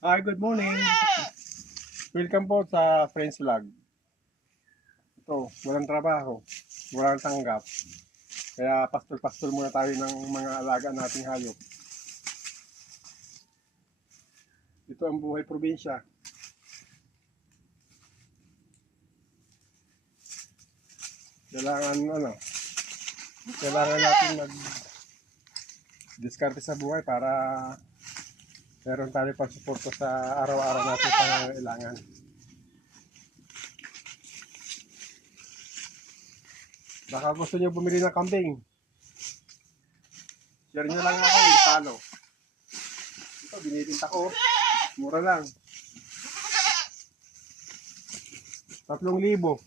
Hi, good morning. Welcome po sa Friends Vlog. Ito, walang trabaho, walang tanggap. Kaya pastol-pastol muna tayo ng mga alaga nating hayop. Ito ang buhay probinsya. Kailangan natin diskarte sa buhay para meron tayo pang-suporta sa araw-araw natin pangangailangan. Baka gusto niyo bumili ng kambing. Share nyo lang ako yung talo. Ito, binibinta ko. Mura lang. 3,000.